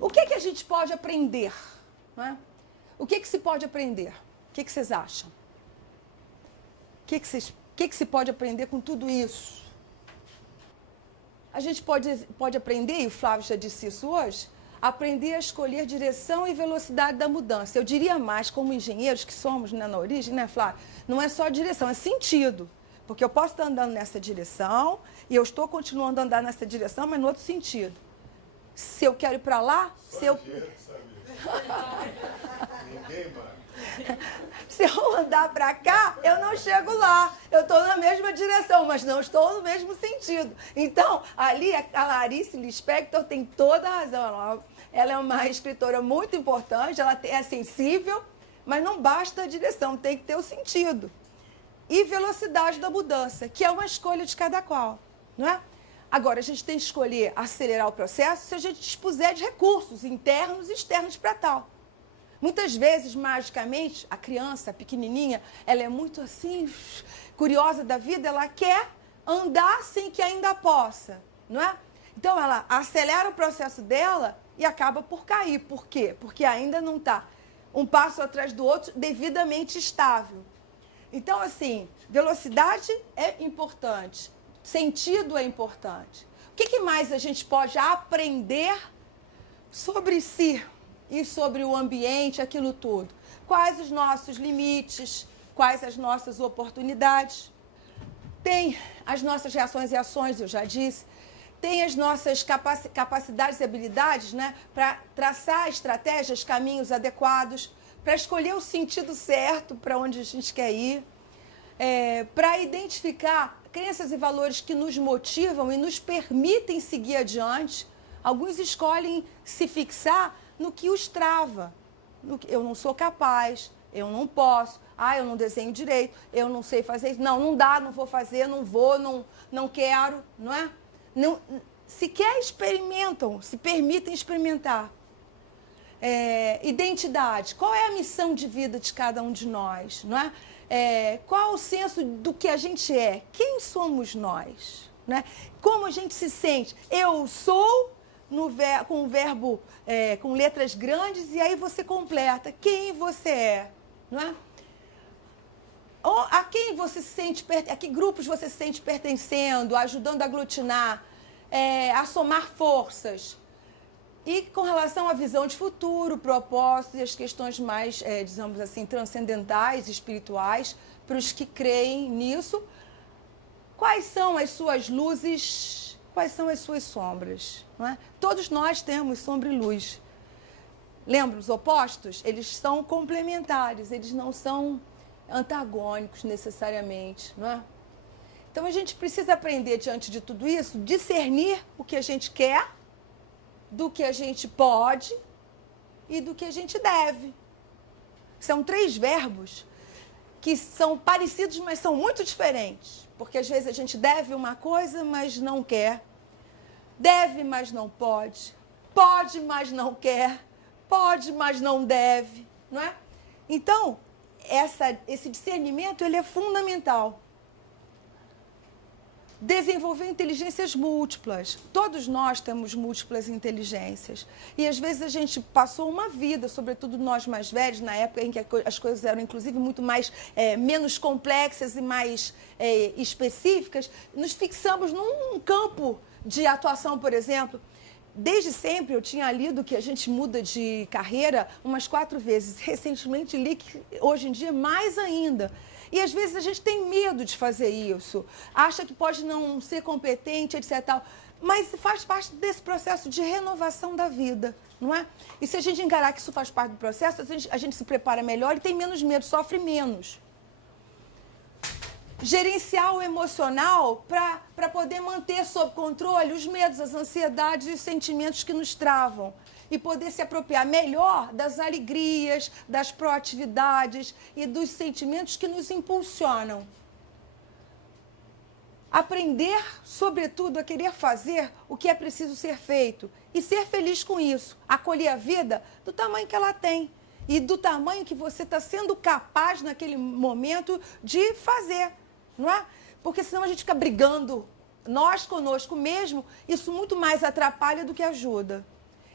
O que a gente pode aprender? Não é? O que se pode aprender? O que vocês acham? O que se pode aprender com tudo isso? A gente pode aprender, e o Flávio já disse isso hoje, aprender a escolher direção e velocidade da mudança. Eu diria mais, como engenheiros que somos, né, na origem, né, Flávio? Não é só direção, é sentido. Porque eu posso estar andando nessa direção e eu estou continuando a andar nessa direção, mas no outro sentido. Se eu quero ir para lá, se eu... Ninguém vai. Se eu andar para cá, eu não chego lá. Eu estou na mesma direção, mas não estou no mesmo sentido. Então, ali, a Clarice Lispector tem toda a razão. Ela é uma escritora muito importante, ela é sensível, mas não basta a direção, tem que ter o sentido. E velocidade da mudança, que é uma escolha de cada qual, não é? Agora, a gente tem que escolher acelerar o processo se a gente dispuser de recursos internos e externos para tal. Muitas vezes, magicamente, a criança, a pequenininha, ela é muito assim, curiosa da vida, ela quer andar sem que ainda possa, não é? Então, ela acelera o processo dela e acaba por cair. Por quê? Porque ainda não está um passo atrás do outro devidamente estável. Então, assim, velocidade é importante, sentido é importante. O que mais a gente pode aprender sobre si e sobre o ambiente, aquilo tudo? Quais os nossos limites, quais as nossas oportunidades? Tem as nossas reações e ações, eu já disse. Tem as nossas capacidades e habilidades, né, para traçar estratégias, caminhos adequados, para escolher o sentido certo para onde a gente quer ir, para identificar crenças e valores que nos motivam e nos permitem seguir adiante. Alguns escolhem se fixar no que os trava. Eu não sou capaz, eu não posso, eu não desenho direito, eu não sei fazer isso. Não dá, não vou fazer, não vou, não quero, não é? Não, sequer experimentam, se permitem experimentar. Identidade, qual é a missão de vida de cada um de nós, não é? Qual o senso do que a gente é? Quem somos nós? Né? Como a gente se sente? Eu sou, com o verbo, com letras grandes, e aí você completa quem você é. Não é? A quem você se sente, a que grupos você se sente pertencendo, ajudando a aglutinar, a somar forças. E com relação à visão de futuro, propósito e as questões mais, digamos assim, transcendentais, espirituais, para os que creem nisso, quais são as suas luzes, quais são as suas sombras? Não é? Todos nós temos sombra e luz. Lembra, os opostos, eles são complementares, eles não são antagônicos necessariamente, não é? Então a gente precisa aprender, diante de tudo isso, discernir o que a gente quer, do que a gente pode e do que a gente deve. São 3 verbos que são parecidos, mas são muito diferentes. Porque às vezes a gente deve uma coisa, mas não quer. Deve, mas não pode. Pode, mas não quer. Pode, mas não deve. Não é? Então, esse discernimento ele é fundamental. Desenvolver inteligências múltiplas. Todos nós temos múltiplas inteligências. E às vezes a gente passou uma vida, sobretudo nós mais velhos, na época em que as coisas eram inclusive muito mais, menos complexas e mais específicas, nos fixamos num campo de atuação, por exemplo. Desde sempre eu tinha lido que a gente muda de carreira umas 4 vezes. Recentemente li que hoje em dia mais ainda. E às vezes a gente tem medo de fazer isso, acha que pode não ser competente, etc. Tal, mas faz parte desse processo de renovação da vida, não é? E se a gente encarar que isso faz parte do processo, a gente se prepara melhor e tem menos medo, sofre menos. Gerenciar o emocional para poder manter sob controle os medos, as ansiedades e os sentimentos que nos travam. E poder se apropriar melhor das alegrias, das proatividades e dos sentimentos que nos impulsionam. Aprender, sobretudo, a querer fazer o que é preciso ser feito e ser feliz com isso. Acolher a vida do tamanho que ela tem e do tamanho que você está sendo capaz naquele momento de fazer, não é? Porque senão a gente fica brigando nós conosco mesmo, isso muito mais atrapalha do que ajuda.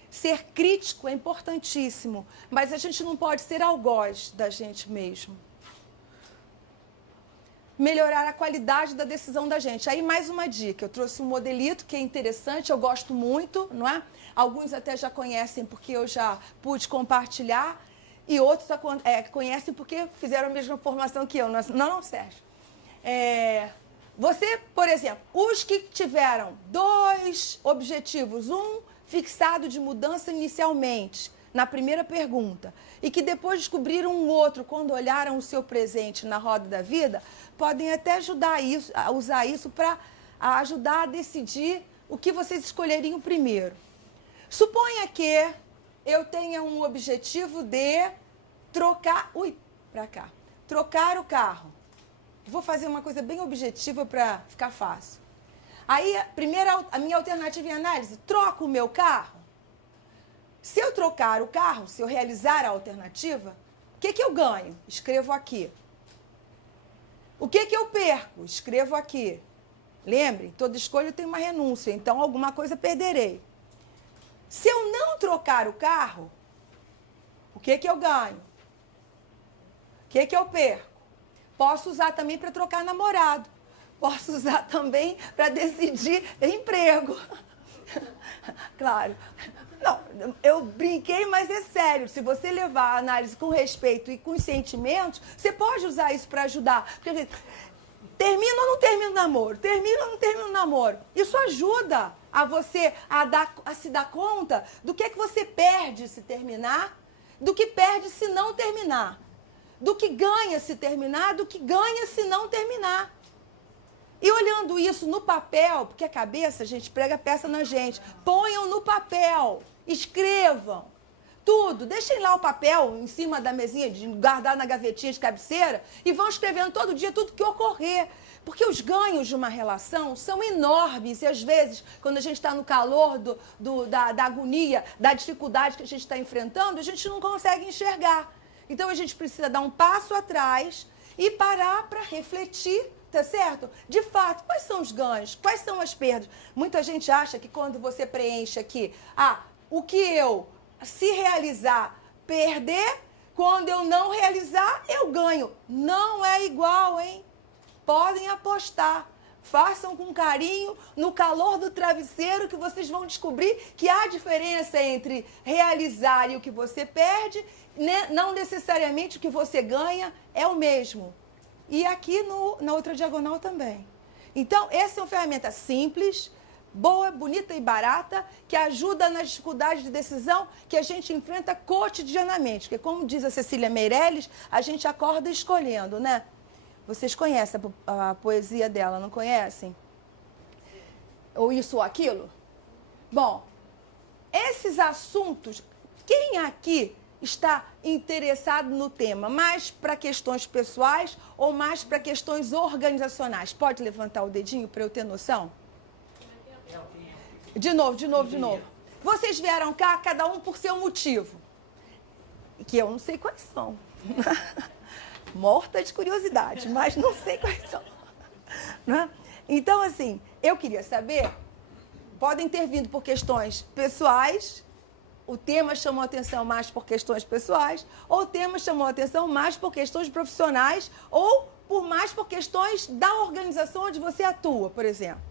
Ser crítico é importantíssimo, mas a gente não pode ser algoz da gente mesmo. Melhorar a qualidade da decisão da gente. Aí mais uma dica, eu trouxe um modelito que é interessante, eu gosto muito, não é? Alguns até já conhecem porque eu já pude compartilhar e outros conhecem porque fizeram a mesma formação que eu. Não, Sérgio. Você, por exemplo, os que tiveram 2 objetivos, um fixado de mudança inicialmente, na primeira pergunta, e que depois descobriram um outro quando olharam o seu presente na roda da vida, podem até usar isso para ajudar a decidir o que vocês escolheriam primeiro. Suponha que eu tenha um objetivo de trocar o carro. Vou fazer uma coisa bem objetiva para ficar fácil. Aí, a minha alternativa em análise, troco o meu carro? Se eu trocar o carro, se eu realizar a alternativa, o que eu ganho? Escrevo aqui. O que eu perco? Escrevo aqui. Lembre, toda escolha tem uma renúncia, então alguma coisa perderei. Se eu não trocar o carro, o que eu ganho? O que eu perco? Posso usar também para trocar namorado. Posso usar também para decidir emprego. Claro. Não, eu brinquei, mas é sério. Se você levar a análise com respeito e com sentimentos, você pode usar isso para ajudar. Porque termina ou não termina o namoro? Termina ou não termina o namoro? Isso ajuda a você a se dar conta do que você perde se terminar, do que perde se não terminar, do que ganha se terminar, do que ganha se não terminar. E olhando isso no papel, porque a cabeça, a gente prega peça na gente, ponham no papel, escrevam tudo, deixem lá o papel em cima da mesinha, guardar na gavetinha de cabeceira e vão escrevendo todo dia tudo que ocorrer. Porque os ganhos de uma relação são enormes e às vezes, quando a gente está no calor da agonia, da dificuldade que a gente está enfrentando, a gente não consegue enxergar. Então a gente precisa dar um passo atrás e parar para refletir. Tá certo? De fato, quais são os ganhos? Quais são as perdas? Muita gente acha que quando você preenche aqui, o que eu, se realizar, perder, quando eu não realizar, eu ganho. Não é igual, hein? Podem apostar. Façam com carinho, no calor do travesseiro, que vocês vão descobrir que há diferença entre realizar e o que você perde, né? Não necessariamente o que você ganha é o mesmo. E aqui na outra diagonal também. Então, essa é uma ferramenta simples, boa, bonita e barata, que ajuda nas dificuldades de decisão que a gente enfrenta cotidianamente. Porque, como diz a Cecília Meirelles, a gente acorda escolhendo, né? Vocês conhecem a poesia dela, não conhecem? Ou isso ou aquilo? Bom, esses assuntos, quem aqui está interessado no tema, mais para questões pessoais ou mais para questões organizacionais? Pode levantar o dedinho para eu ter noção? De novo. Vocês vieram cá, cada um por seu motivo. Que eu não sei quais são. Morta de curiosidade, mas não sei quais são. Né? Então, assim, eu queria saber, podem ter vindo por questões pessoais, o tema chamou a atenção mais por questões pessoais, ou o tema chamou a atenção mais por questões profissionais, ou mais por questões da organização onde você atua, por exemplo.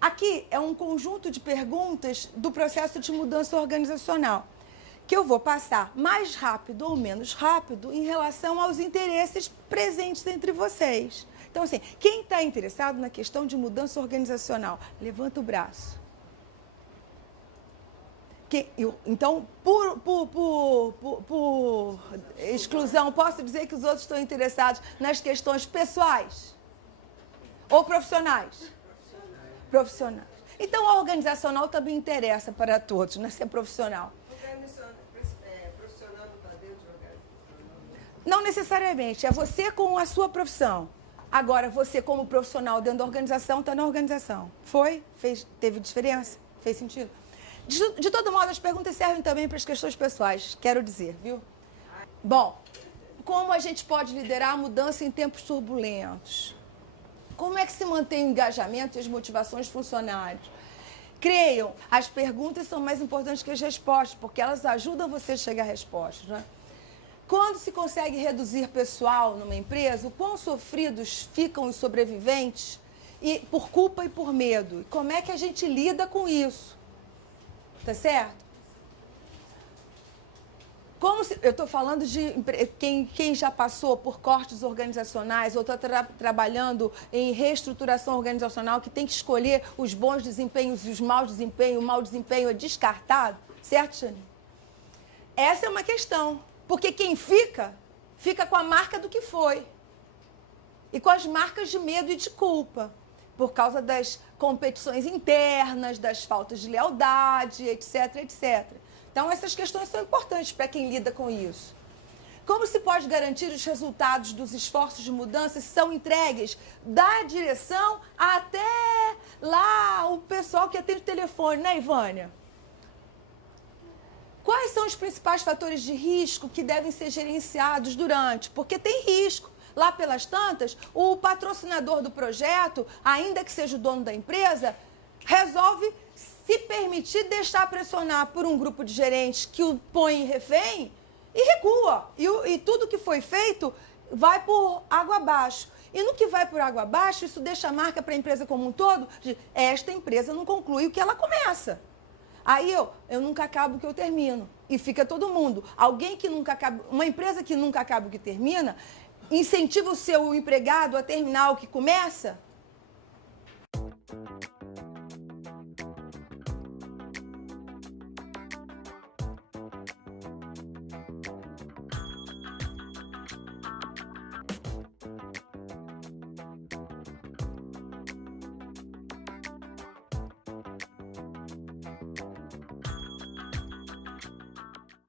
Aqui é um conjunto de perguntas do processo de mudança organizacional, que eu vou passar mais rápido ou menos rápido em relação aos interesses presentes entre vocês. Então, assim, quem está interessado na questão de mudança organizacional, levanta o braço. Então, por exclusão, posso dizer que os outros estão interessados nas questões pessoais ou profissionais? Profissionais. Então, a organizacional também interessa para todos, né? Ser profissional. Profissional não está dentro de organização? Não necessariamente, é você com a sua profissão. Agora, você como profissional dentro da organização, está na organização. Teve diferença? Fez sentido? De todo modo, as perguntas servem também para as questões pessoais, quero dizer, viu? Bom, como a gente pode liderar a mudança em tempos turbulentos? Como é que se mantém o engajamento e as motivações dos funcionários? Creiam, as perguntas são mais importantes que as respostas, porque elas ajudam você a chegar a respostas, né? Quando se consegue reduzir pessoal numa empresa, o quão sofridos ficam os sobreviventes e por culpa e por medo? E como é que a gente lida com isso? Tá certo? Eu estou falando de quem já passou por cortes organizacionais ou está trabalhando em reestruturação organizacional, que tem que escolher os bons desempenhos e os maus desempenhos, o mau desempenho é descartado, certo, Jane? Essa é uma questão, porque quem fica com a marca do que foi e com as marcas de medo e de culpa, por causa das competições internas, das faltas de lealdade, etc, etc. Então, essas questões são importantes para quem lida com isso. Como se pode garantir os resultados dos esforços de mudança se são entregues da direção até lá o pessoal que atende o telefone, né, Ivânia? Quais são os principais fatores de risco que devem ser gerenciados durante? Porque tem risco. Lá pelas tantas, o patrocinador do projeto, ainda que seja o dono da empresa, resolve se permitir deixar pressionar por um grupo de gerentes que o põe em refém e recua. E tudo que foi feito vai por água abaixo. E no que vai por água abaixo, isso deixa a marca para a empresa como um todo de esta empresa não conclui o que ela começa. Aí eu nunca acabo o que eu termino. E fica todo mundo. Alguém que nunca acaba, uma empresa que nunca acaba o que termina, incentiva o seu empregado a terminar o que começa?